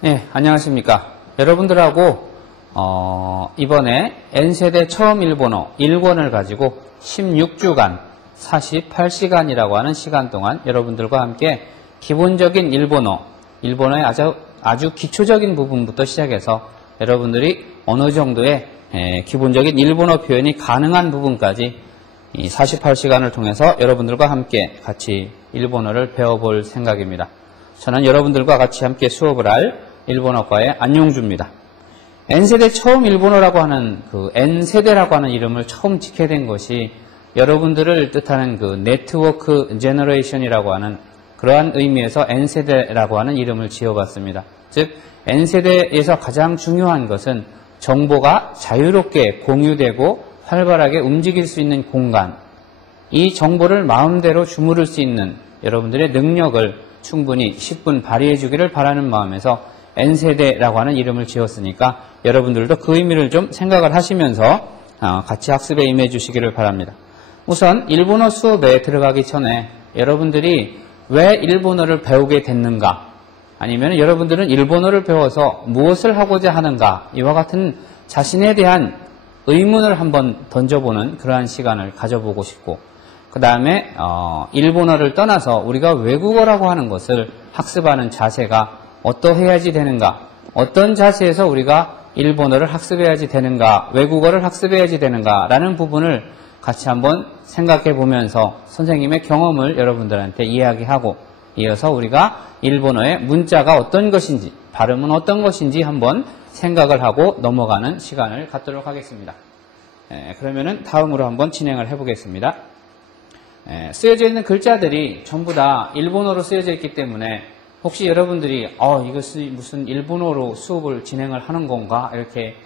네, 안녕하십니까. 여러분들하고 이번에 N세대 처음 일본어 1권을 가지고 16주간 48시간이라고 하는 시간 동안 여러분들과 함께 기본적인 일본어의 아주 기초적인 부분부터 시작해서 여러분들이 어느 정도의 기본적인 일본어 표현이 가능한 부분까지 이 48시간을 통해서 여러분들과 함께 같이 일본어를 배워볼 생각입니다. 저는 여러분들과 같이 함께 수업을 할 일본어과의 안용주입니다. N세대 처음 일본어라고 하는 그 N세대라고 하는 이름을 처음 짓게 된 것이 여러분들을 뜻하는 그 네트워크 제너레이션이라고 하는 그러한 의미에서 N세대라고 하는 이름을 지어봤습니다. 즉 N세대에서 가장 중요한 것은 정보가 자유롭게 공유되고 활발하게 움직일 수 있는 공간, 이 정보를 마음대로 주무를 수 있는 여러분들의 능력을 충분히 10분 발휘해 주기를 바라는 마음에서 N세대라고 하는 이름을 지었으니까 여러분들도 그 의미를 좀 생각을 하시면서 같이 학습에 임해 주시기를 바랍니다. 우선 일본어 수업에 들어가기 전에 여러분들이 왜 일본어를 배우게 됐는가, 아니면 여러분들은 일본어를 배워서 무엇을 하고자 하는가, 이와 같은 자신에 대한 의문을 한번 던져보는 그러한 시간을 가져보고 싶고, 그 다음에 일본어를 떠나서 우리가 외국어라고 하는 것을 학습하는 자세가 어떠해야지 되는가, 어떤 자세에서 우리가 일본어를 학습해야지 되는가, 외국어를 학습해야지 되는가 라는 부분을 같이 한번 생각해 보면서 선생님의 경험을 여러분들한테 이야기하고, 이어서 우리가 일본어의 문자가 어떤 것인지, 발음은 어떤 것인지 한번 생각을 하고 넘어가는 시간을 갖도록 하겠습니다. 그러면은 다음으로 한번 진행을 해보겠습니다. 쓰여져 있는 글자들이 전부 다 일본어로 쓰여져 있기 때문에 혹시 여러분들이 이것이 무슨 일본어로 수업을 진행을 하는 건가 이렇게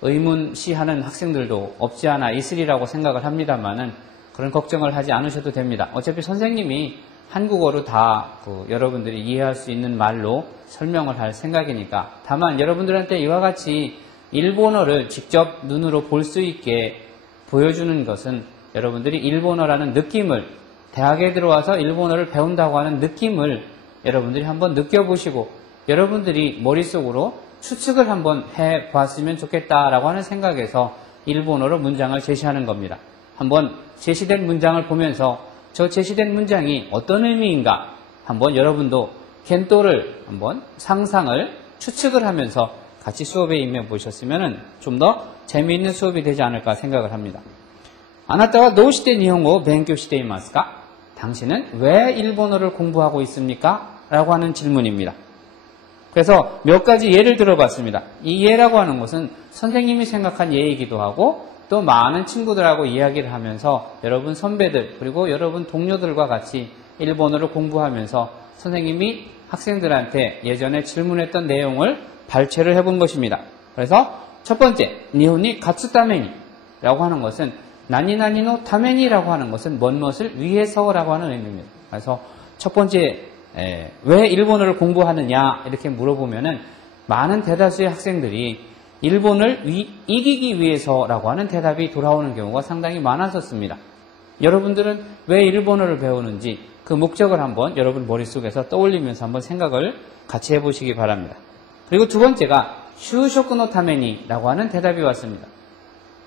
의문시하는 학생들도 없지 않아 있으리라고 생각을 합니다만은 그런 걱정을 하지 않으셔도 됩니다. 어차피 선생님이 한국어로 다 여러분들이 이해할 수 있는 말로 설명을 할 생각이니까, 다만 여러분들한테 이와 같이 일본어를 직접 눈으로 볼 수 있게 보여주는 것은 여러분들이 일본어라는 느낌을, 대학에 들어와서 일본어를 배운다고 하는 느낌을 여러분들이 한번 느껴보시고 여러분들이 머릿속으로 추측을 한번 해봤으면 좋겠다라고 하는 생각에서 일본어로 문장을 제시하는 겁니다. 한번 제시된 문장을 보면서 저 제시된 문장이 어떤 의미인가 한번 여러분도 겐토를 한번 상상을, 추측을 하면서 같이 수업에 임해 보셨으면 좀 더 재미있는 수업이 되지 않을까 생각을 합니다. 아나타와 도우시테 일본어勉強していますか? 당신은 왜 일본어를 공부하고 있습니까? 라고 하는 질문입니다. 그래서 몇 가지 예를 들어봤습니다. 이 예라고 하는 것은 선생님이 생각한 예이기도 하고 또 많은 친구들하고 이야기를 하면서 여러분 선배들 그리고 여러분 동료들과 같이 일본어를 공부하면서 선생님이 학생들한테 예전에 질문했던 내용을 발췌를 해본 것입니다. 그래서 첫 번째, 니혼이 가츠타메니 라고 하는 것은 나니나니노 타메니라고 하는 것은 무엇을 위해서라고 하는 의미입니다. 그래서 첫 번째, 왜 일본어를 공부하느냐 이렇게 물어보면은 많은 대다수의 학생들이 일본을 이기기 위해서라고 하는 대답이 돌아오는 경우가 상당히 많았었습니다. 여러분들은 왜 일본어를 배우는지 그 목적을 한번 여러분 머릿속에서 떠올리면서 한번 생각을 같이 해보시기 바랍니다. 그리고 두 번째가 슈쇼쿠노 타메니라고 하는 대답이 왔습니다.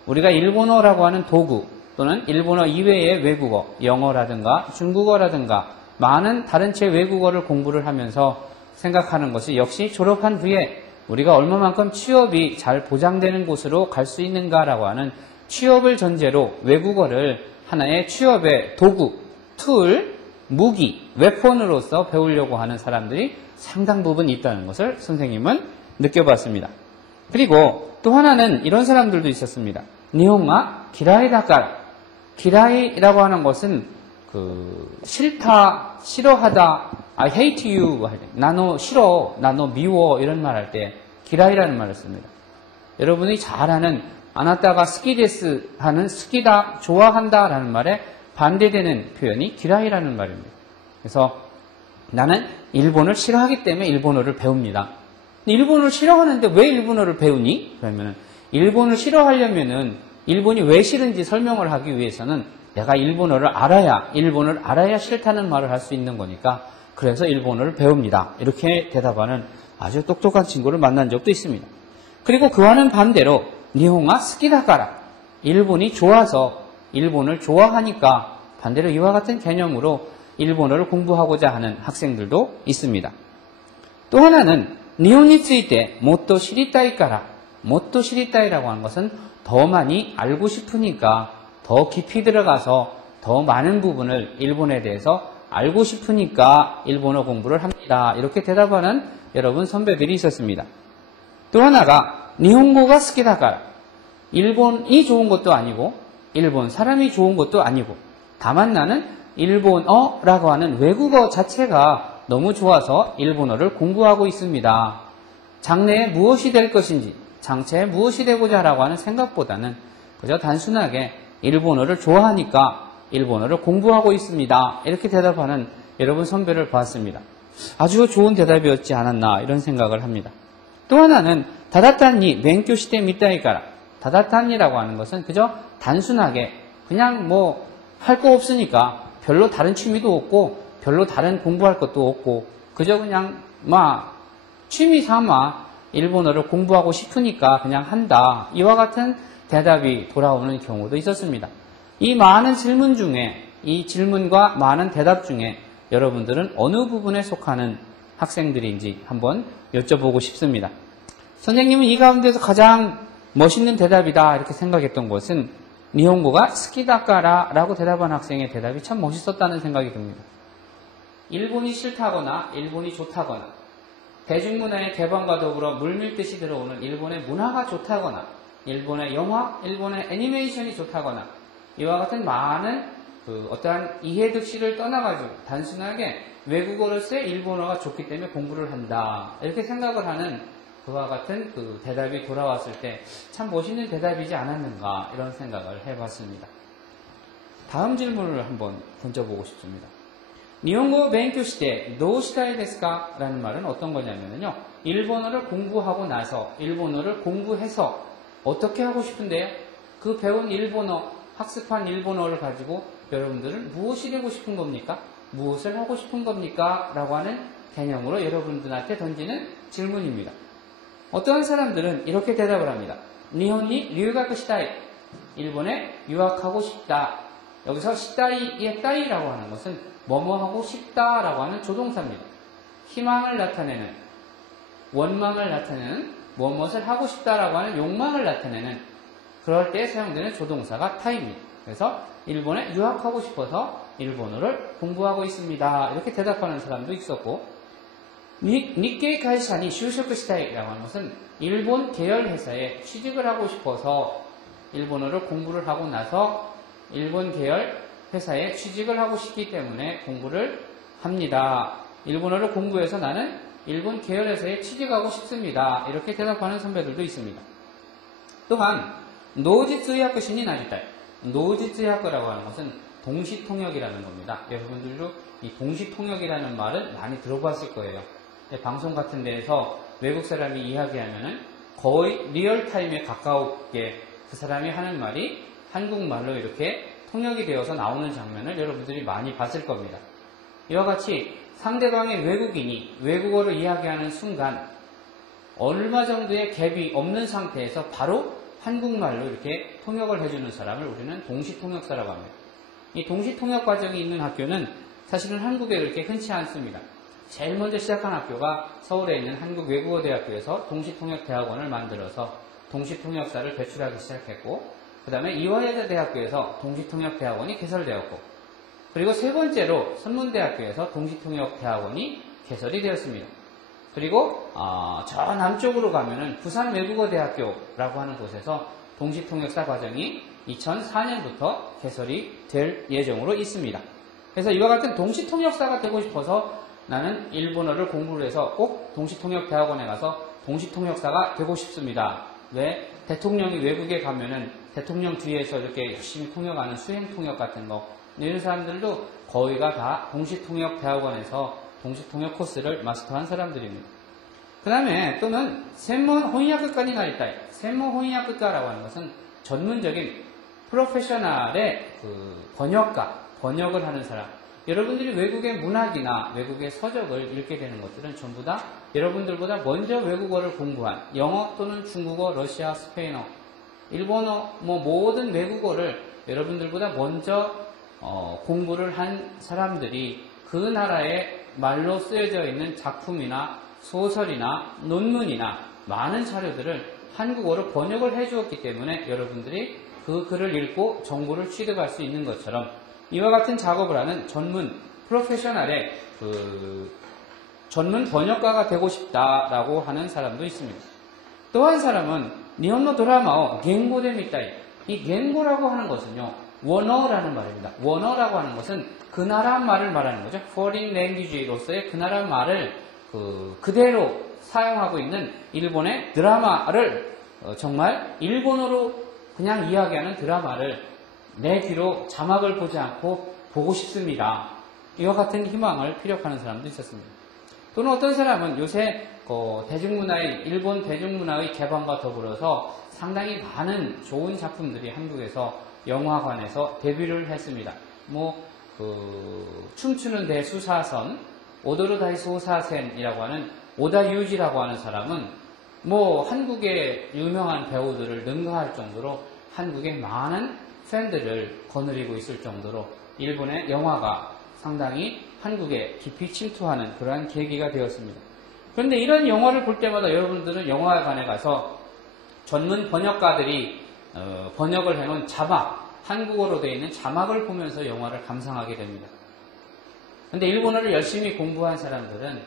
우리가 일본어라고 하는 도구 또는 일본어 이외의 외국어, 영어라든가 중국어라든가 많은 다른 체 외국어를 공부를 하면서 생각하는 것이 역시 졸업한 후에 우리가 얼마만큼 취업이 잘 보장되는 곳으로 갈 수 있는가라고 하는 취업을 전제로 외국어를 하나의 취업의 도구, 툴, 무기, 웨폰으로서 배우려고 하는 사람들이 상당 부분 있다는 것을 선생님은 느껴봤습니다. 그리고 또 하나는 이런 사람들도 있었습니다. 니혼가 기라이다까라. 기라이라고 하는 것은 싫다, 싫어하다, I hate you, 나너 싫어, 나너 미워 이런 말 할 때 기라이라는 말을 씁니다. 여러분이 잘 아는 아나타가 스키데스 하는 스키다, 좋아한다 라는 말에 반대되는 표현이 기라이라는 말입니다. 그래서 나는 일본을 싫어하기 때문에 일본어를 배웁니다. 일본어를 싫어하는데 왜 일본어를 배우니? 그러면 일본을 싫어하려면은 일본이 왜 싫은지 설명을 하기 위해서는 내가 일본어를 알아야 싫다는 말을 할 수 있는 거니까 그래서 일본어를 배웁니다. 이렇게 대답하는 아주 똑똑한 친구를 만난 적도 있습니다. 그리고 그와는 반대로 니혼가 스키다까라, 일본이 좋아서 일본을 좋아하니까 반대로 이와 같은 개념으로 일본어를 공부하고자 하는 학생들도 있습니다. 또 하나는 니혼이 쓰이때 못도 시리따이까라, 못도 시리따이라고 하는 것은 더 많이 알고 싶으니까 더 깊이 들어가서 더 많은 부분을 일본에 대해서 알고 싶으니까 일본어 공부를 합니다. 이렇게 대답하는 여러분 선배들이 있었습니다. 또 하나가 니혼고가 스키다까라, 일본이 좋은 것도 아니고 일본 사람이 좋은 것도 아니고 다만 나는 일본어라고 하는 외국어 자체가 너무 좋아서 일본어를 공부하고 있습니다. 장래에 무엇이 될 것인지, 장차에 무엇이 되고자 하라고 하는 생각보다는 그저 단순하게 일본어를 좋아하니까 일본어를 공부하고 있습니다. 이렇게 대답하는 여러분 선배를 봤습니다. 아주 좋은 대답이었지 않았나 이런 생각을 합니다. 또 하나는 다다탄니 맹교시대 미타이까라, 다다탄니라고 하는 것은 그저 단순하게 그냥 뭐 할 거 없으니까 별로 다른 취미도 없고 별로 다른 공부할 것도 없고 그저 그냥 취미 삼아 일본어를 공부하고 싶으니까 그냥 한다. 이와 같은 대답이 돌아오는 경우도 있었습니다. 이 많은 질문 중에, 이 질문과 많은 대답 중에 여러분들은 어느 부분에 속하는 학생들인지 한번 여쭤보고 싶습니다. 선생님은 이 가운데서 가장 멋있는 대답이다 이렇게 생각했던 것은 니혼고가 스키다까라라고 대답한 학생의 대답이 참 멋있었다는 생각이 듭니다. 일본이 싫다거나 일본이 좋다거나 대중문화의 개방과 더불어 물밀듯이 들어오는 일본의 문화가 좋다거나 일본의 영화, 일본의 애니메이션이 좋다거나 이와 같은 많은 어떠한 이해득실을 떠나가지고 단순하게 외국어로서의 일본어가 좋기 때문에 공부를 한다 이렇게 생각을 하는 그와 같은 대답이 돌아왔을 때 참 멋있는 대답이지 않았는가 이런 생각을 해봤습니다. 다음 질문을 한번 던져보고 싶습니다. 니혼고 벤교시대 도우시다이 데스까? 라는 말은 어떤 거냐면요. 일본어를 공부하고 나서 일본어를 공부해서 어떻게 하고 싶은데요? 그 배운 일본어, 학습한 일본어를 가지고 여러분들은 무엇이 되고 싶은 겁니까? 무엇을 하고 싶은 겁니까? 라고 하는 개념으로 여러분들한테 던지는 질문입니다. 어떠한 사람들은 이렇게 대답을 합니다. 니혼니 류가쿠 시다이, 일본에 유학하고 싶다. 여기서 시다이의 따이라고 하는 것은 뭐뭐 하고 싶다라고 하는 조동사입니다. 희망을 나타내는, 원망을 나타내는, 무엇을 하고 싶다라고 하는 욕망을 나타내는 그럴 때 사용되는 조동사가 타입니다. 그래서 일본에 유학하고 싶어서 일본어를 공부하고 있습니다. 이렇게 대답하는 사람도 있었고, 니케이 가이샤니 슈쇼크 시타이라고 하는 것은 일본 계열 회사에 취직을 하고 싶어서 일본어를 공부를 하고 나서 일본 계열 회사에 취직을 하고 싶기 때문에 공부를 합니다. 일본어를 공부해서 나는 일본 계열 회사에 취직하고 싶습니다. 이렇게 대답하는 선배들도 있습니다. 또한 노지츠야크신이 나리타이, 노지츠야크라고 하는 것은 동시통역이라는 겁니다. 여러분들도 이 동시통역이라는 말을 많이 들어봤을 거예요. 방송 같은 데에서 외국 사람이 이야기하면은 거의 리얼타임에 가까우게 그 사람이 하는 말이 한국말로 이렇게 통역이 되어서 나오는 장면을 여러분들이 많이 봤을 겁니다. 이와 같이 상대방의 외국인이 외국어를 이야기하는 순간 얼마 정도의 갭이 없는 상태에서 바로 한국말로 이렇게 통역을 해주는 사람을 우리는 동시통역사라고 합니다. 이 동시통역 과정이 있는 학교는 사실은 한국에 이렇게 흔치 않습니다. 제일 먼저 시작한 학교가 서울에 있는 한국외국어대학교에서 동시통역대학원을 만들어서 동시통역사를 배출하기 시작했고, 그 다음에 이화여자대학교에서 동시통역대학원이 개설되었고, 그리고 세 번째로 선문대학교에서 동시통역대학원이 개설이 되었습니다. 그리고 저 남쪽으로 가면은 부산외국어대학교라고 하는 곳에서 동시통역사 과정이 2004년부터 개설이 될 예정으로 있습니다. 그래서 이와 같은 동시통역사가 되고 싶어서 나는 일본어를 공부를 해서 꼭 동시통역대학원에 가서 동시통역사가 되고 싶습니다. 왜? 대통령이 외국에 가면은 대통령 뒤에서 이렇게 열심히 통역하는 수행통역 같은 거, 이런 사람들도 거의가 다 동시통역대학원에서 동시통역 코스를 마스터한 사람들입니다. 그 다음에 또는専門 翻訳家になりたい.専門 翻訳家라고 하는 것은 전문적인 프로페셔널의 번역가, 번역을 하는 사람, 여러분들이 외국의 문학이나 외국의 서적을 읽게 되는 것들은 전부 다 여러분들보다 먼저 외국어를 공부한 영어 또는 중국어, 러시아, 스페인어, 일본어, 모든 외국어를 여러분들보다 먼저 공부를 한 사람들이 그 나라의 말로 쓰여져 있는 작품이나 소설이나 논문이나 많은 자료들을 한국어로 번역을 해주었기 때문에 여러분들이 그 글을 읽고 정보를 취득할 수 있는 것처럼 이와 같은 작업을 하는 전문 프로페셔널의 전문 번역가가 되고 싶다라고 하는 사람도 있습니다. 또 한 사람은 니혼노 드라마오 겐고 데 미타이. 이 겐고라고 하는 것은요, 원어라는 말입니다. 원어라고 하는 것은 그 나라 말을 말하는 거죠. foreign language로서의 그 나라 말을 그대로 사용하고 있는 일본의 드라마를 정말 일본어로 그냥 이야기하는 드라마를 내 귀로 자막을 보지 않고 보고 싶습니다. 이와 같은 희망을 피력하는 사람도 있었습니다. 또는 어떤 사람은 요새 일본 대중문화의 개방과 더불어서 상당히 많은 좋은 작품들이 한국에서 영화관에서 데뷔를 했습니다. 춤추는 대수사선, 오도로 다이소사센이라고 하는 오다 유지라고 하는 사람은 한국의 유명한 배우들을 능가할 정도로 한국의 많은 팬들을 거느리고 있을 정도로 일본의 영화가 상당히 한국에 깊이 침투하는 그러한 계기가 되었습니다. 그런데 이런 영화를 볼 때마다 여러분들은 영화관에 가서 전문 번역가들이 번역을 해놓은 자막, 한국어로 되어 있는 자막을 보면서 영화를 감상하게 됩니다. 그런데 일본어를 열심히 공부한 사람들은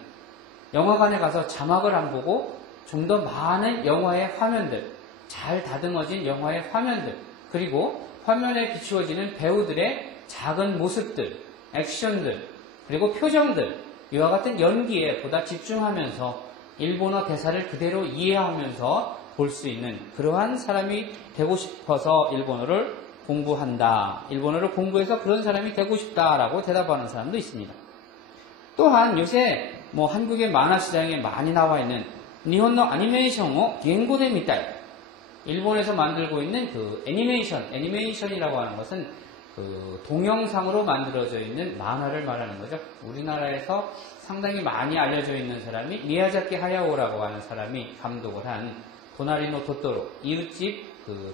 영화관에 가서 자막을 안 보고 좀 더 많은 영화의 화면들, 잘 다듬어진 영화의 화면들, 그리고 화면에 비추어지는 배우들의 작은 모습들, 액션들, 그리고 표정들, 이와 같은 연기에 보다 집중하면서 일본어 대사를 그대로 이해하면서 볼 수 있는 그러한 사람이 되고 싶어서 일본어를 공부한다. 일본어를 공부해서 그런 사람이 되고 싶다라고 대답하는 사람도 있습니다. 또한 요새 한국의 만화 시장에 많이 나와 있는 니혼노 애니메이션을 겐고데 미타이. 일본에서 만들고 있는 애니메이션이라고 하는 것은 동영상으로 만들어져 있는 만화를 말하는 거죠. 우리나라에서 상당히 많이 알려져 있는 사람이 미야자키 하야오라고 하는 사람이 감독을 한 도나리노 토토로, 이웃집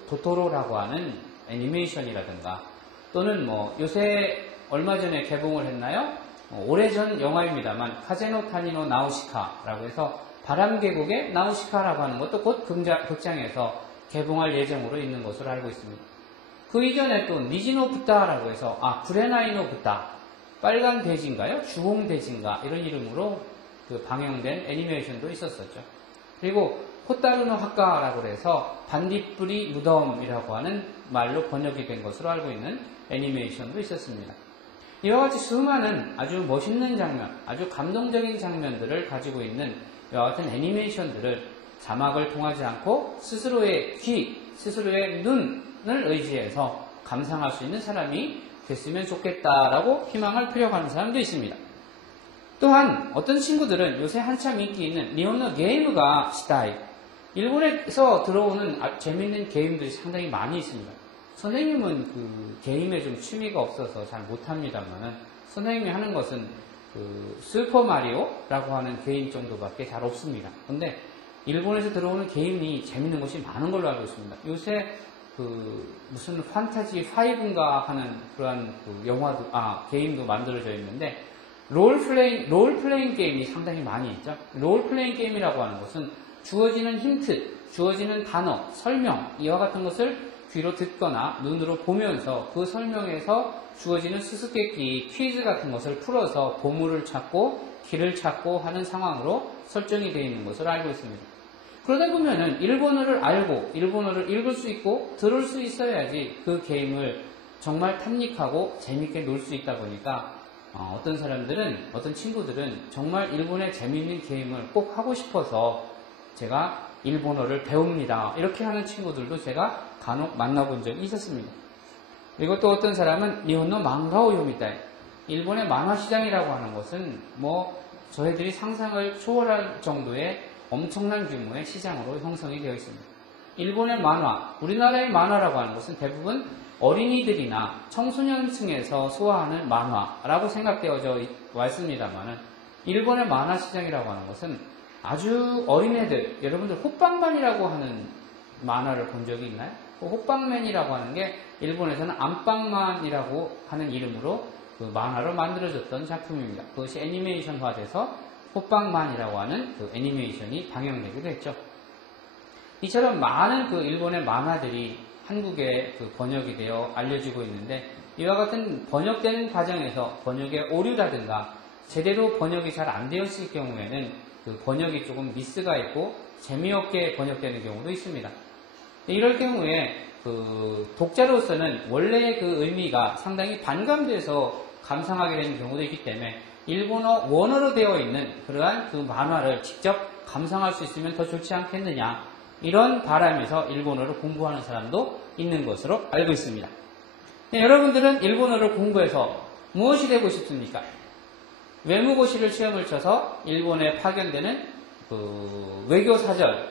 토토로라고 하는 애니메이션이라든가, 또는 요새 얼마 전에 개봉을 했나요? 오래전 영화입니다만 카제노 타니노 나우시카라고 해서 바람계곡의 나우시카라고 하는 것도 곧 극장에서 개봉할 예정으로 있는 것으로 알고 있습니다. 그 이전에 또 니지노 부타라고 해서 구레나이노 부타, 빨간 돼지인가요? 주홍 돼지인가 이런 이름으로 방영된 애니메이션도 있었었죠. 그리고 호타루노 학과라고 해서 반딧불이 무덤이라고 하는 말로 번역이 된 것으로 알고 있는 애니메이션도 있었습니다. 이와 같이 수많은 아주 멋있는 장면, 아주 감동적인 장면들을 가지고 있는 이와 같은 애니메이션들을 자막을 통하지 않고 스스로의 귀, 스스로의 눈을 의지해서 감상할 수 있는 사람이 됐으면 좋겠다라고 희망을 표력하는 사람도 있습니다. 또한 어떤 친구들은 요새 한참 인기 있는 니혼노 게임가 시다이, 일본에서 들어오는 재밌는 게임들이 상당히 많이 있습니다. 선생님은 게임에 좀 취미가 없어서 잘 못합니다만은 선생님이 하는 것은 슈퍼마리오라고 하는 게임 정도밖에 잘 없습니다. 근데 일본에서 들어오는 게임이 재밌는 것이 많은 걸로 알고 있습니다. 요새 무슨 판타지 5인가 하는 그러한 영화도, 게임도 만들어져 있는데, 롤플레잉 게임이 상당히 많이 있죠. 롤플레잉 게임이라고 하는 것은 주어지는 힌트, 주어지는 단어, 설명, 이와 같은 것을 귀로 듣거나 눈으로 보면서 그 설명에서 주어지는 수수께끼, 퀴즈 같은 것을 풀어서 보물을 찾고 길을 찾고 하는 상황으로 설정이 되어 있는 것으로 알고 있습니다. 그러다 보면은 일본어를 알고 일본어를 읽을 수 있고 들을 수 있어야지 그 게임을 정말 탐닉하고 재밌게 놀 수 있다 보니까 어떤 사람들은, 어떤 친구들은 정말 일본의 재밌는 게임을 꼭 하고 싶어서 제가 일본어를 배웁니다. 이렇게 하는 친구들도 제가 간혹 만나본 적이 있었습니다. 그리고 또 어떤 사람은 니혼노 망가오 요미타이. 일본의 만화 시장이라고 하는 것은 저희들이 상상을 초월할 정도의 엄청난 규모의 시장으로 형성이 되어 있습니다. 일본의 만화, 우리나라의 만화라고 하는 것은 대부분 어린이들이나 청소년층에서 소화하는 만화라고 생각되어져 왔습니다만은 일본의 만화 시장이라고 하는 것은 아주 어린애들, 여러분들 호빵만이라고 하는 만화를 본 적이 있나요? 그 호빵맨이라고 하는 게 일본에서는 안빵만이라고 하는 이름으로 그 만화로 만들어졌던 작품입니다. 그것이 애니메이션화돼서 호빵만이라고 하는 그 애니메이션이 방영되기도 했죠. 이처럼 많은 그 일본의 만화들이 한국에 그 번역이 되어 알려지고 있는데 이와 같은 번역되는 과정에서 번역의 오류라든가 제대로 번역이 잘 안 되었을 경우에는 그 번역이 조금 미스가 있고 재미없게 번역되는 경우도 있습니다. 이럴 경우에 그 독자로서는 원래의 그 의미가 상당히 반감돼서 감상하게 되는 경우도 있기 때문에 일본어 원어로 되어 있는 그러한 그 만화를 직접 감상할 수 있으면 더 좋지 않겠느냐, 이런 바람에서 일본어를 공부하는 사람도 있는 것으로 알고 있습니다. 여러분들은 일본어를 공부해서 무엇이 되고 싶습니까? 외무고시를 시험을 쳐서 일본에 파견되는 그 외교사절,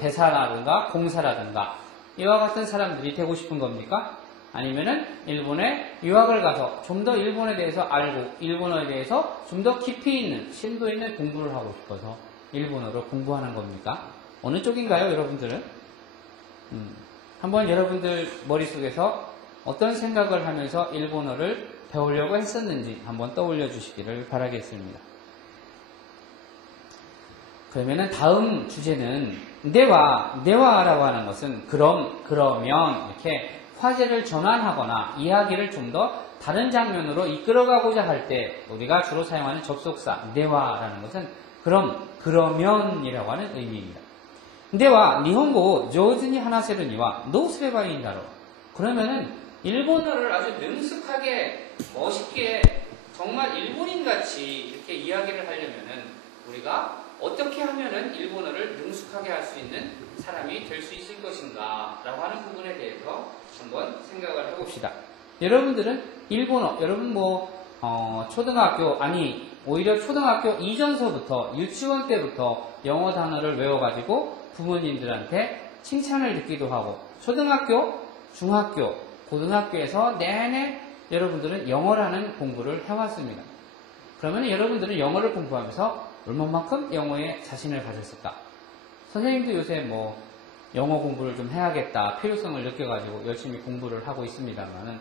대사라든가 공사라든가 이와 같은 사람들이 되고 싶은 겁니까? 아니면은 일본에 유학을 가서 좀 더 일본에 대해서 알고 일본어에 대해서 좀 더 깊이 있는 심도 있는 공부를 하고 싶어서 일본어를 공부하는 겁니까? 어느 쪽인가요, 여러분들은? 한번 여러분들 머릿속에서 어떤 생각을 하면서 일본어를 배우려고 했었는지 한번 떠올려 주시기를 바라겠습니다. 그러면은 다음 주제는 네와라고 하는 것은 그러면 이렇게 화제를 전환하거나 이야기를 좀 더 다른 장면으로 이끌어가고자 할 때 우리가 주로 사용하는 접속사 네와라는 것은 그러면이라고 하는 의미입니다. 네와 일본어 조즈니 하나세르니와 노스레바이인다로. 그러면은 일본어를 아주 능숙하게 멋있게 정말 일본인같이 이렇게 이야기를 하려면은 우리가 어떻게 하면은 일본어를 능숙하게 할 수 있는 사람이 될 수 있을 것인가 라고 하는 부분에 대해서 한번 생각을 해봅시다. 여러분들은 일본어, 여러분 초등학교, 오히려 초등학교 이전서부터 유치원 때부터 영어 단어를 외워가지고 부모님들한테 칭찬을 듣기도 하고 초등학교, 중학교, 고등학교에서 내내 여러분들은 영어라는 공부를 해왔습니다. 그러면 여러분들은 영어를 공부하면서 얼마만큼 영어에 자신을 가졌을까? 선생님도 요새 영어 공부를 좀 해야겠다 필요성을 느껴가지고 열심히 공부를 하고 있습니다만은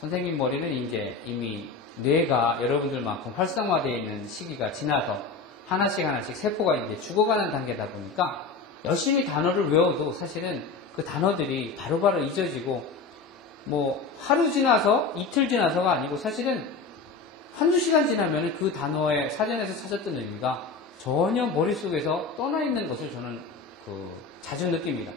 선생님 머리는 이제 이미 뇌가 여러분들만큼 활성화되어 있는 시기가 지나서 하나씩 세포가 이제 죽어가는 단계다 보니까 열심히 단어를 외워도 사실은 그 단어들이 바로바로 잊어지고 하루 지나서 이틀 지나서가 아니고 사실은 한두 시간 지나면 그 단어의 사전에서 찾았던 의미가 전혀 머릿속에서 떠나 있는 것을 저는 자주 느낍니다.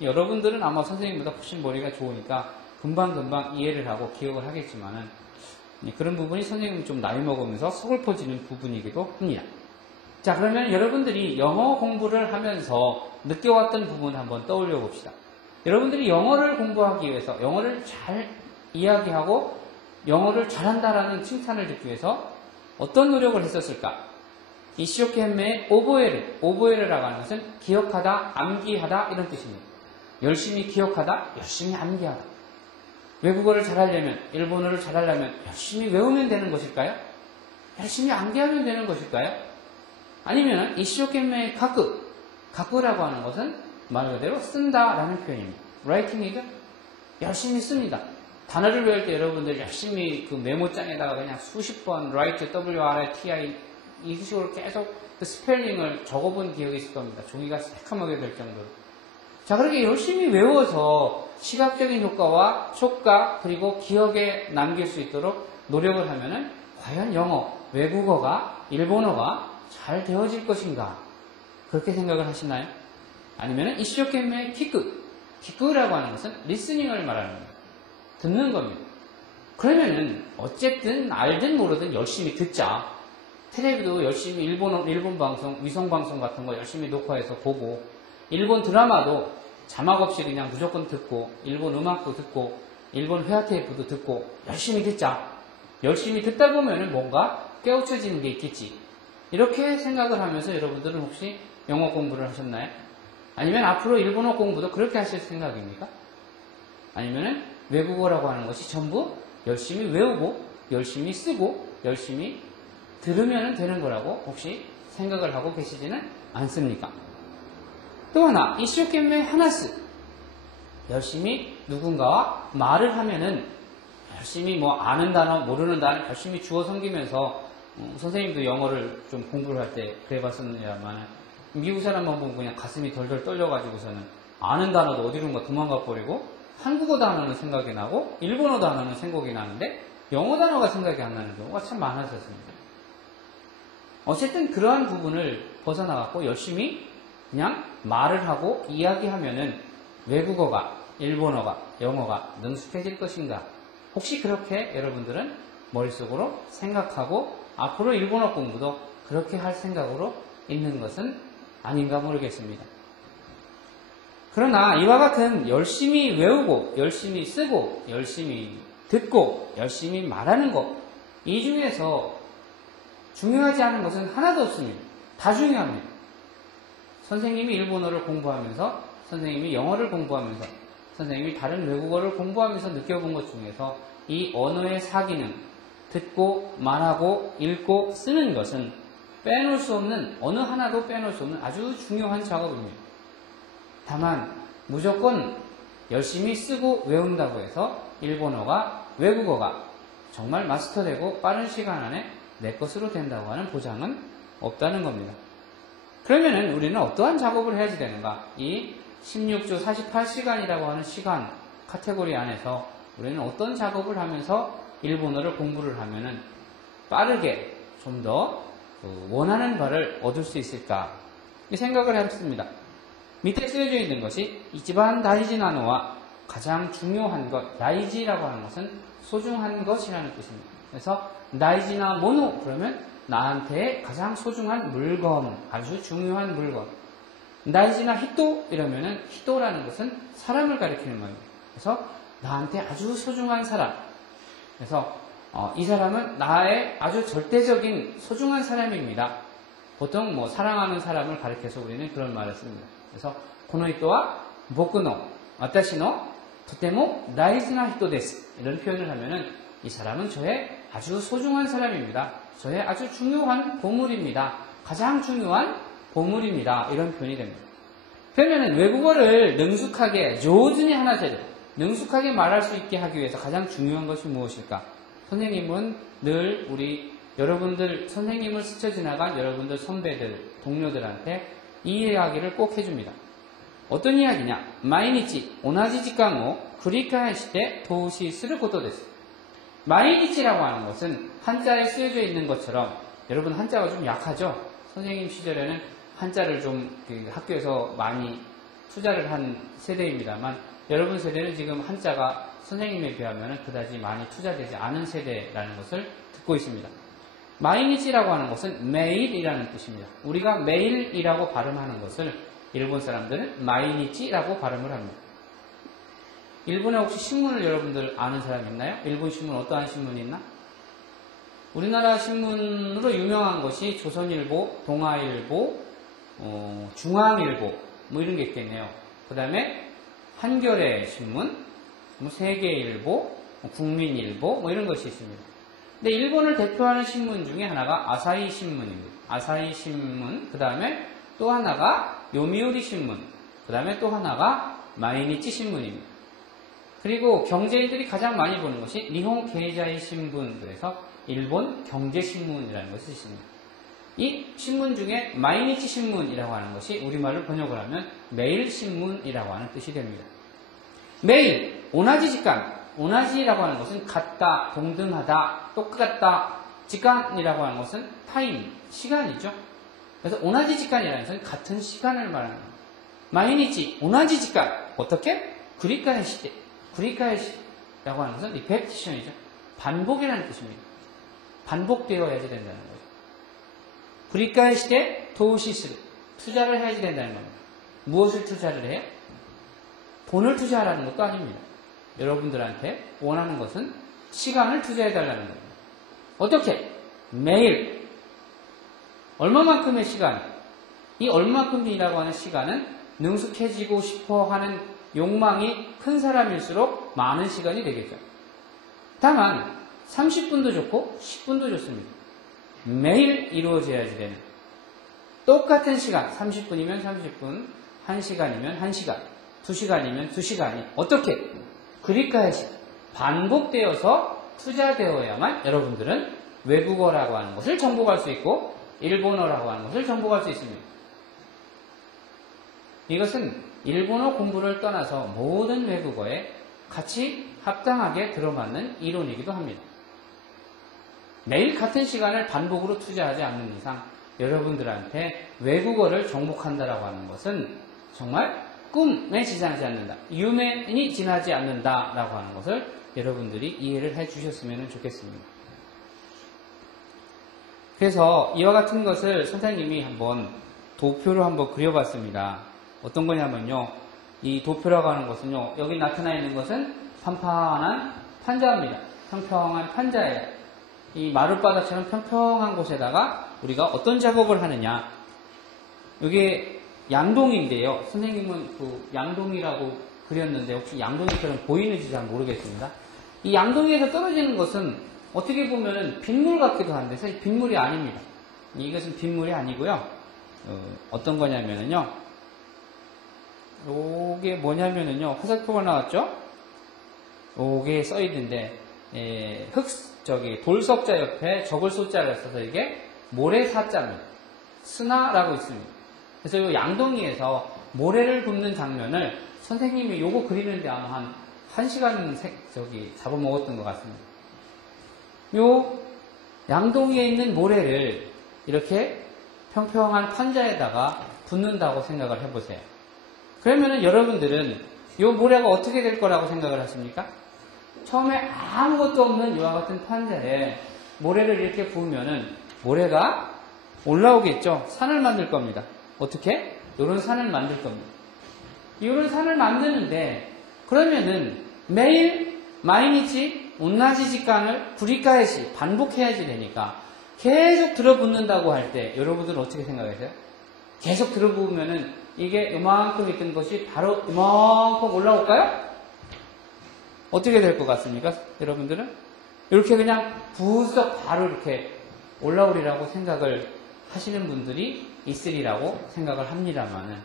여러분들은 아마 선생님보다 훨씬 머리가 좋으니까 금방 이해를 하고 기억을 하겠지만은 그런 부분이 선생님은 좀 나이 먹으면서 서글퍼지는 부분이기도 합니다. 자, 그러면 여러분들이 영어 공부를 하면서 느껴왔던 부분 한번 떠올려 봅시다. 여러분들이 영어를 공부하기 위해서 영어를 잘 이야기하고 영어를 잘한다라는 칭찬을 듣기 위해서 어떤 노력을 했었을까? 이시오케메 오보에르라고 하는 것은 기억하다, 암기하다 이런 뜻입니다. 열심히 기억하다, 열심히 암기하다. 외국어를 잘하려면, 일본어를 잘하려면 열심히 외우면 되는 것일까요? 열심히 암기하면 되는 것일까요? 아니면 이시오케메 가꾸라고 하는 것은 말 그대로 쓴다라는 표현입니다. writing이죠? 열심히 씁니다. 단어를 외울 때 여러분들 열심히 그 메모장에다가 그냥 수십 번 write, W-R-I-T-I 이 식으로 계속 그 스펠링을 적어본 기억이 있을 겁니다. 종이가 새카맣게 될 정도로. 자, 그렇게 열심히 외워서 시각적인 효과와 촉각 그리고 기억에 남길 수 있도록 노력을 하면은 과연 영어, 외국어가, 일본어가 잘 되어질 것인가? 그렇게 생각을 하시나요? 아니면은 이쇼케메 키쿠라고 하는 것은 리스닝을 말하는 겁니다. 듣는 겁니다. 그러면은 어쨌든 알든 모르든 열심히 듣자. 텔레비도 열심히 일본 방송, 위성 방송 같은 거 열심히 녹화해서 보고, 일본 드라마도 자막 없이 그냥 무조건 듣고, 일본 음악도 듣고, 일본 회화 테이프도 듣고, 열심히 듣자. 열심히 듣다 보면은 뭔가 깨우쳐지는 게 있겠지. 이렇게 생각을 하면서 여러분들은 혹시 영어 공부를 하셨나요? 아니면 앞으로 일본어 공부도 그렇게 하실 생각입니까? 아니면은 외국어라고 하는 것이 전부 열심히 외우고 열심히 쓰고 열심히 들으면 되는 거라고 혹시 생각을 하고 계시지는 않습니까? 또 하나, 이쇼懸命하나스. 열심히 누군가와 말을 하면은 열심히 뭐 아는 단어, 모르는 단어 열심히 주워 섬기면서 선생님도 영어를 좀 공부를 할 때 그래봤었느냐만 미국 사람만 보면 그냥 가슴이 덜덜 떨려가지고서는 아는 단어도 어디론가 도망가 버리고 한국어 단어는 생각이 나고 일본어 단어는 생각이 나는데 영어 단어가 생각이 안 나는 경우가 참 많았었습니다. 어쨌든 그러한 부분을 벗어나갖고 열심히 그냥 말을 하고 이야기하면은 외국어가, 일본어가, 영어가 능숙해질 것인가? 혹시 그렇게 여러분들은 머릿속으로 생각하고 앞으로 일본어 공부도 그렇게 할 생각으로 있는 것은 아닌가 모르겠습니다. 그러나 이와 같은 열심히 외우고 열심히 쓰고 열심히 듣고 열심히 말하는 것, 이 중에서 중요하지 않은 것은 하나도 없습니다. 다 중요합니다. 선생님이 일본어를 공부하면서 선생님이 영어를 공부하면서 선생님이 다른 외국어를 공부하면서 느껴본 것 중에서 이 언어의 사기능, 듣고 말하고 읽고 쓰는 것은 빼놓을 수 없는, 어느 하나도 빼놓을 수 없는 아주 중요한 작업입니다. 다만 무조건 열심히 쓰고 외운다고 해서 일본어가, 외국어가 정말 마스터되고 빠른 시간 안에 내 것으로 된다고 하는 보장은 없다는 겁니다. 그러면은 우리는 어떠한 작업을 해야지 되는가? 이 16주 48시간이라고 하는 시간 카테고리 안에서 우리는 어떤 작업을 하면서 일본어를 공부를 하면은 빠르게 좀 더 원하는 바를 얻을 수 있을까? 이 생각을 해봤습니다. 밑에 쓰여져 있는 것이 이치반 다이지나노와 가장 중요한 것, 다이지라고 하는 것은 소중한 것이라는 뜻입니다. 그래서 다이지나 모노 그러면 나한테 가장 소중한 물건, 아주 중요한 물건. 다이지나 히토 이러면은 히토라는 것은 사람을 가리키는 겁니다. 그래서 나한테 아주 소중한 사람. 그래서 이 사람은 나의 아주 절대적인 소중한 사람입니다. 보통 뭐 사랑하는 사람을 가리켜서 우리는 그런 말을 씁니다. 그래서 고노히토와 보쿠노, 와타시노 토테모 다이지나 히토 데스 이런 표현을 하면은 이 사람은 저의 아주 소중한 사람입니다. 저의 아주 중요한 보물입니다. 가장 중요한 보물입니다. 이런 표현이 됩니다. 그러면은 외국어를 능숙하게 조준이 하나제로 능숙하게 말할 수 있게 하기 위해서 가장 중요한 것이 무엇일까? 선생님은 늘 우리 여러분들 선생님을 스쳐 지나간 여러분들 선배들 동료들한테 이 이야기를 꼭 해줍니다. 어떤 이야기냐? 毎日同じ時間を繰り返して投資することです. 毎日라고 하는 것은 한자에 쓰여져 있는 것처럼 여러분 한자가 좀 약하죠? 선생님 시절에는 한자를 좀 학교에서 많이 투자를 한 세대입니다만 여러분 세대는 지금 한자가 선생님에 비하면 그다지 많이 투자되지 않은 세대라는 것을 듣고 있습니다. 毎日라고 하는 것은 매일이라는 뜻입니다. 우리가 매일이라고 발음하는 것을 일본 사람들은 毎日라고 발음을 합니다. 일본에 혹시 신문을 여러분들 아는 사람 있나요? 일본 신문 어떠한 신문이 있나? 우리나라 신문으로 유명한 것이 조선일보, 동아일보, 중앙일보 뭐 이런 게 있겠네요. 그 다음에 한겨레 신문, 뭐 세계일보, 국민일보 뭐 이런 것이 있습니다. 근데 일본을 대표하는 신문 중에 하나가 아사히 신문입니다. 아사히 신문, 그 다음에 또 하나가 요미우리 신문, 그 다음에 또 하나가 마이니치 신문입니다. 그리고 경제인들이 가장 많이 보는 것이 니혼 게이자이 신문, 그래서 일본 경제신문이라는 것이 있습니다. 이 신문 중에 마이니치 신문이라고 하는 것이 우리말로 번역을 하면 매일신문이라고 하는 뜻이 됩니다. 매일, 오나지 시간, 오나지라고 하는 것은 같다, 동등하다, 똑같다, 시간이라고 하는 것은 타임, 시간이죠. 그래서 오나지 시간이라는 것은 같은 시간을 말하는 겁니다. 마이니치, 오나지 시간, 어떻게? 구리카에시, 구리카에시라고 하는 것은 리페티션이죠. 반복이라는 뜻입니다. 반복되어야지 된다는 거죠. 구리카에시테 도시스를 투자를 해야지 된다는 겁니다. 무엇을 투자를 해요? 돈을 투자하라는 것도 아닙니다. 여러분들한테 원하는 것은 시간을 투자해달라는 겁니다. 어떻게? 매일 얼마만큼의 시간? 이 얼마만큼이라고 하는 시간은 능숙해지고 싶어 하는 욕망이 큰 사람일수록 더 많은 시간이 되겠죠. 다만 30분도 좋고 10분도 좋습니다. 매일 이루어져야지 되는 똑같은 시간 30분이면 30분, 1시간이면 1시간, 2시간이면 2시간이 어떻게 그립가야지 반복되어서 투자되어야만 여러분들은 외국어라고 하는 것을 정복할 수 있고 일본어라고 하는 것을 정복할 수 있습니다. 이것은 일본어 공부를 떠나서 모든 외국어에 같이 합당하게 들어맞는 이론이기도 합니다. 매일 같은 시간을 반복으로 투자하지 않는 이상 여러분들한테 외국어를 정복한다라고 하는 것은 정말 꿈에 지나지 않는다. 유맨이 지나지 않는다라고 하는 것을 여러분들이 이해를 해 주셨으면 좋겠습니다. 그래서 이와 같은 것을 선생님이 한번 도표로 한번 그려봤습니다. 어떤 거냐면요. 이 도표라고 하는 것은요. 여기 나타나 있는 것은 판판한 판자입니다. 평평한 판자예요. 이 마룻바닥처럼 평평한 곳에다가 우리가 어떤 작업을 하느냐. 이게 양동이인데요. 선생님은 그 양동이라고 그렸는데 혹시 양동이처럼 보이는지 잘 모르겠습니다. 이 양동이에서 떨어지는 것은 어떻게 보면은 빗물 같기도 한데 사실 빗물이 아닙니다. 이것은 빗물이 아니고요. 어떤 거냐면은요. 요게 뭐냐면은요. 화살표가 나왔죠? 요게 써있는데 돌석자 옆에 적을 소자를 써서 이게 모래사자입니다. 스나라고 있습니다. 그래서 요 양동이에서 모래를 붓는 장면을 선생님이 요거 그리는데 아마 한 1시간 잡아먹었던 것 같습니다. 요 양동이에 있는 모래를 이렇게 평평한 판자에다가 붓는다고 생각을 해보세요. 그러면은 여러분들은 요 모래가 어떻게 될 거라고 생각을 하십니까? 처음에 아무것도 없는 이와 같은 판자에 모래를 이렇게 부으면은 모래가 올라오겠죠. 산을 만들 겁니다. 어떻게? 이런 산을 만들 겁니다. 이런 산을 만드는데 그러면은 매일 마이니치 온나지 직간을 구리까야지 반복해야지 되니까 계속 들어붙는다고 할 때 여러분들은 어떻게 생각하세요? 계속 들어부으면은 이게 이만큼 있던 것이 바로 이만큼 올라올까요? 어떻게 될 것 같습니까? 여러분들은? 이렇게 그냥 부쩍 바로 이렇게 올라오리라고 생각을 하시는 분들이 있으리라고 생각을 합니다만은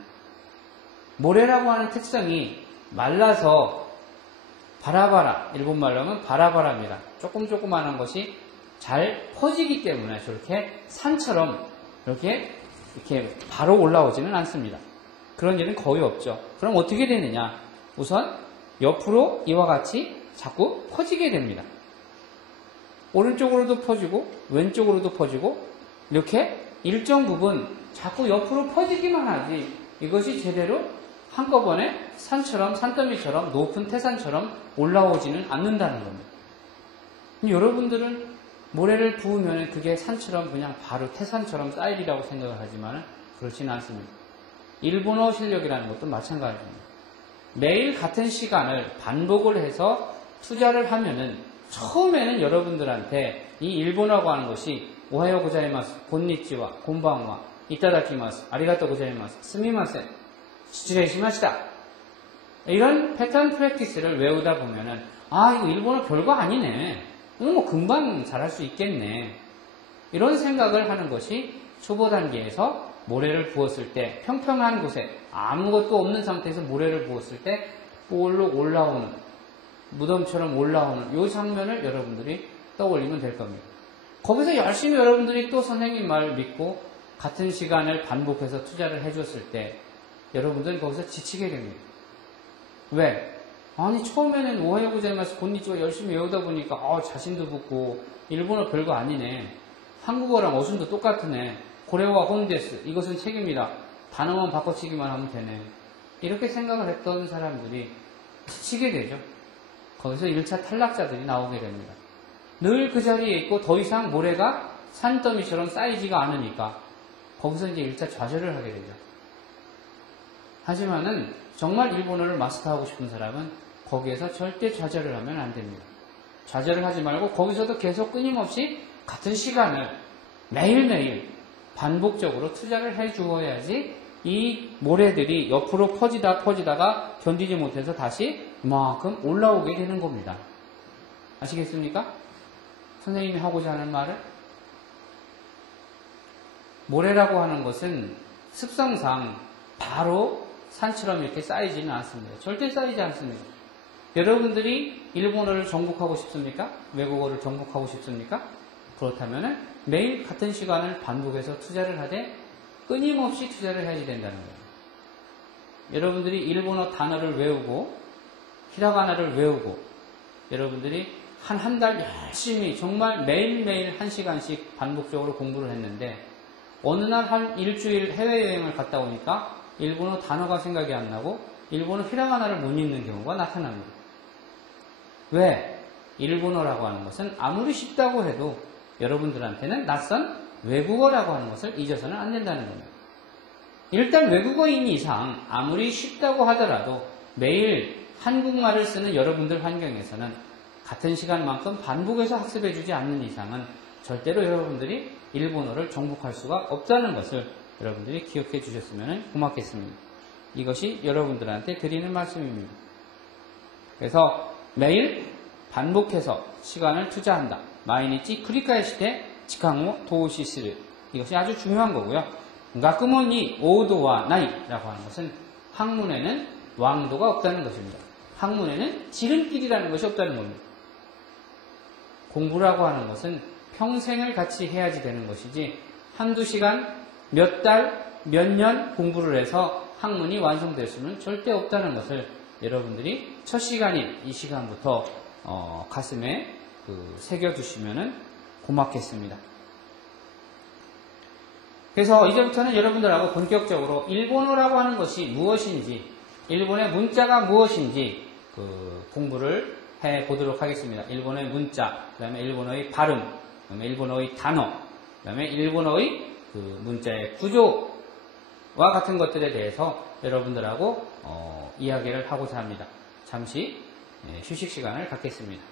모래라고 하는 특성이 말라서 바라바라, 일본말로 하면 바라바라입니다. 조그마한 것이 잘 퍼지기 때문에 저렇게 산처럼 이렇게 바로 올라오지는 않습니다. 그런 일은 거의 없죠. 그럼 어떻게 되느냐? 우선 옆으로 이와 같이 자꾸 퍼지게 됩니다. 오른쪽으로도 퍼지고 왼쪽으로도 퍼지고 이렇게 일정 부분 자꾸 옆으로 퍼지기만 하지 이것이 제대로 한꺼번에 산처럼 산더미처럼 높은 태산처럼 올라오지는 않는다는 겁니다. 여러분들은 모래를 부으면 그게 산처럼 그냥 바로 태산처럼 쌓이리라고 생각을 하지만 그렇지는 않습니다. 일본어 실력이라는 것도 마찬가지입니다. 매일 같은 시간을 반복을 해서 투자를 하면은 처음에는 여러분들한테 이 일본어라고 하는 것이 오하요 고자이마스, 곤니치와, 곤방와, 이타다키마스, 아리가또 고자이마스, 스미마센, 시치레이시마시다 이런 패턴 프랙티스를 외우다 보면은 이거 일본어 별거 아니네. 이거 뭐 금방 잘할 수 있겠네. 이런 생각을 하는 것이 초보 단계에서 모래를 부었을 때 평평한 곳에 아무것도 없는 상태에서 모래를 부었을 때 볼록 올라오는 무덤처럼 올라오는 이 장면을 여러분들이 떠올리면 될 겁니다. 거기서 열심히 여러분들이 또 선생님 말 믿고 같은 시간을 반복해서 투자를 해줬을 때 여러분들은 거기서 지치게 됩니다. 왜? 아니 처음에는 오하요 고자이마스 곤니치와 열심히 외우다 보니까 자신도 붙고 일본어 별거 아니네. 한국어랑 어순도 똑같으네. 고래와 혼데스 이것은 책입니다. 단어만 바꿔치기만 하면 되네. 이렇게 생각을 했던 사람들이 지치게 되죠. 거기서 1차 탈락자들이 나오게 됩니다. 늘 그 자리에 있고 더 이상 모래가 산더미처럼 쌓이지가 않으니까 거기서 이제 1차 좌절을 하게 되죠. 하지만은 정말 일본어를 마스터하고 싶은 사람은 거기에서 절대 좌절을 하면 안 됩니다. 좌절을 하지 말고 거기서도 계속 끊임없이 같은 시간을 매일매일 반복적으로 투자를 해 주어야지 이 모래들이 옆으로 퍼지다가 견디지 못해서 다시 그만큼 올라오게 되는 겁니다. 아시겠습니까? 선생님이 하고자 하는 말을? 모래라고 하는 것은 습성상 바로 산처럼 이렇게 쌓이지는 않습니다. 절대 쌓이지 않습니다. 여러분들이 일본어를 정복하고 싶습니까? 외국어를 정복하고 싶습니까? 그렇다면 매일 같은 시간을 반복해서 투자를 하되 끊임없이 투자를 해야지 된다는 거예요. 여러분들이 일본어 단어를 외우고 히라가나를 외우고 여러분들이 한 달 열심히 정말 매일매일 1시간씩 반복적으로 공부를 했는데 어느 날 한 일주일 해외여행을 갔다 오니까 일본어 단어가 생각이 안 나고 일본어 히라가나를 못 읽는 경우가 나타납니다. 왜? 일본어라고 하는 것은 아무리 쉽다고 해도 여러분들한테는 낯선 외국어라고 하는 것을 잊어서는 안 된다는 겁니다. 일단 외국어인 이상 아무리 쉽다고 하더라도 매일 한국말을 쓰는 여러분들 환경에서는 같은 시간만큼 반복해서 학습해주지 않는 이상은 절대로 여러분들이 일본어를 정복할 수가 없다는 것을 여러분들이 기억해 주셨으면 고맙겠습니다. 이것이 여러분들한테 드리는 말씀입니다. 그래서 매일 반복해서 시간을 투자한다. 마이니치 크리카에시테 지칸오 도우시스르. 이것이 아주 중요한 거고요. 가쿠몬이 오도와 나이라고 하는 것은 학문에는 왕도가 없다는 것입니다. 학문에는 지름길이라는 것이 없다는 겁니다. 공부라고 하는 것은 평생을 같이 해야지 되는 것이지 한두 시간, 몇 달, 몇 년 공부를 해서 학문이 완성될 수는 절대 없다는 것을 여러분들이 첫 시간인 이 시간부터 가슴에 새겨두시면 고맙겠습니다. 그래서 이제부터는 여러분들하고 본격적으로 일본어라고 하는 것이 무엇인지, 일본의 문자가 무엇인지 공부를 해보도록 하겠습니다. 일본어의 문자, 그 다음에 일본어의 발음, 그 다음에 일본어의 단어, 그 다음에 일본어의 문자의 구조와 같은 것들에 대해서 여러분들하고 이야기를 하고자 합니다. 잠시 휴식 시간을 갖겠습니다.